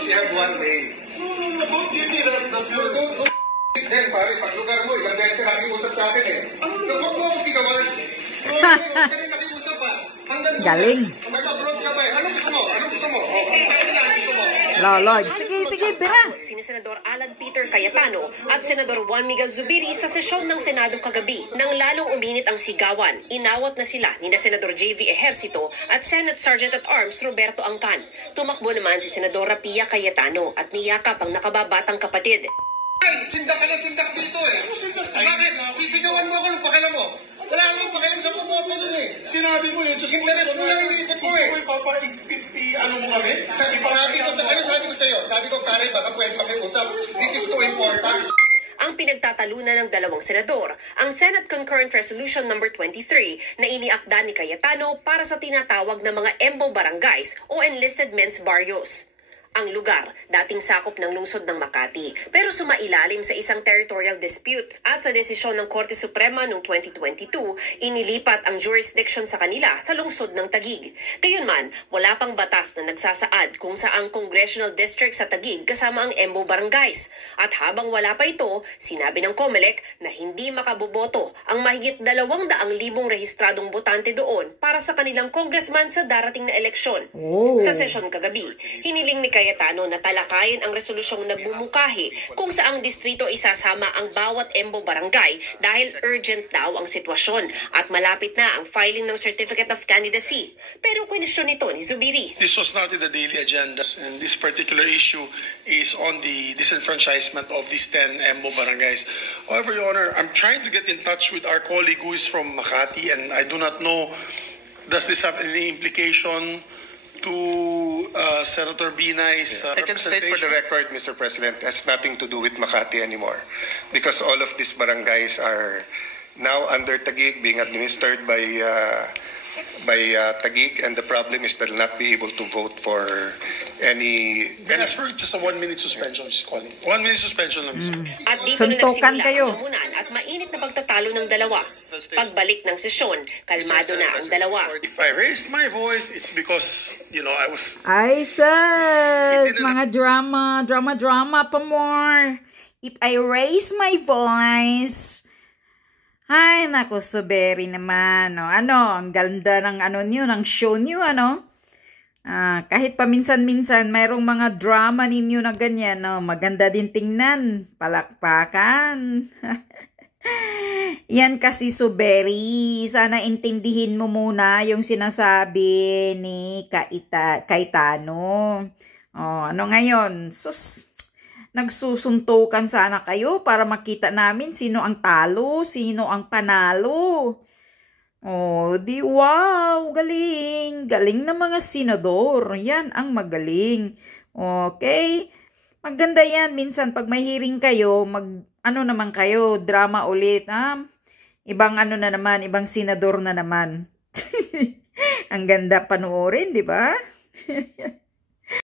she have one day. Then, pare, pag lugar mo, ilang beses ka nakiusap sa akin eh. Huwag mo ako sigawan. Kami nakiusap pa. Galing. Mag-abroad ka ba eh? Ano gusto mo? Ano gusto mo? Lolod. Sige, bira. Sina Senador Alan Peter Cayetano at Senador Juan Miguel Zubiri sa sesyon ng Senado kagabi. Nang lalong uminit ang sigawan, inawat na sila ni Senador J.V. Ejercito at Senate Sergeant at Arms Roberto Angcan. Tumakbo naman si Senadora Pia Cayetano at niyakap ang nakababatang kapatid. Ay, sindak ka na sindak dito eh. Bakit? Sisigawan mo ako yung pakialam mo. Wala akong pakialam sa pumoto dun eh. Sinabi mo yun. Interest mo lang iniisip ko eh. Ano mo kami? Sabi ko sa'yo, sabi ko, Karen, baka pwede makiusap. This is too important. Ang pinagtatalunan ng dalawang senador, ang Senate Concurrent Resolution No. 23 na iniakda ni Cayetano para sa tinatawag na mga EMBO barangays o Enlisted Men's Barrios. Ang lugar, dating sakop ng lungsod ng Makati, pero sumailalim sa isang territorial dispute at sa desisyon ng Korte Suprema noong 2022, inilipat ang jurisdiction sa kanila sa lungsod ng Taguig. Gayunman, wala pang batas na nagsasaad kung saang congressional district sa Taguig kasama ang EMBO barangays. At habang wala pa ito, sinabi ng COMELEC na hindi makaboboto ang mahigit 200,000 rehistradong botante doon para sa kanilang congressman sa darating na eleksyon. Sa sesyon kagabi, hiniling ni Cayetano na talakayin ang resolusyong nagbumukahi kung saang distrito isasama ang bawat EMBO barangay dahil urgent daw ang sitwasyon at malapit na ang filing ng Certificate of Candidacy. Pero kwenisyon nito ni Zubiri. This was not in the daily agenda, and this particular issue is on the disenfranchisement of these 10 EMBO barangays. However, Your Honor, I'm trying to get in touch with our colleague who is from Makati, and I do not know, does this have any implication to Senator Binay's I can state for the record, Mr. President, it has nothing to do with Makati anymore. Because all of these barangays are now under Taguig, being administered by Taguig, and the problem is they'll not be able to vote for any... Then ask for just a 1-minute suspension, she's calling. 1-minute suspension lang. At dito na Suntukan nagsimula kayo. ang hamunan at mainit na pagtatalo ng dalawa. Pagbalik ng sesyon, kalmado na ang dalawa. If I raised my voice, it's because, I was... Ay, sus! Mga drama pa more. If I raise my voice... Ay, naku, Zubiri naman. Ang ganda ng ng show niyo, kahit paminsan-minsan, mayroong mga drama ninyo na ganyan, maganda din tingnan. Palakpakan. Yan kasi, Zubiri. Sana intindihin mo muna yung sinasabi ni Cayetano. Ano ngayon? Nagsusuntukan sana kayo para makita namin sino ang talo, sino ang panalo. Wow, galing. Galing ng mga senador. Yan ang magaling. Okay? Maganda yan. Minsan pag may hearing kayo, naman kayo, drama ulit. Ibang na naman, ibang senador na naman. Ang ganda panoorin, di ba?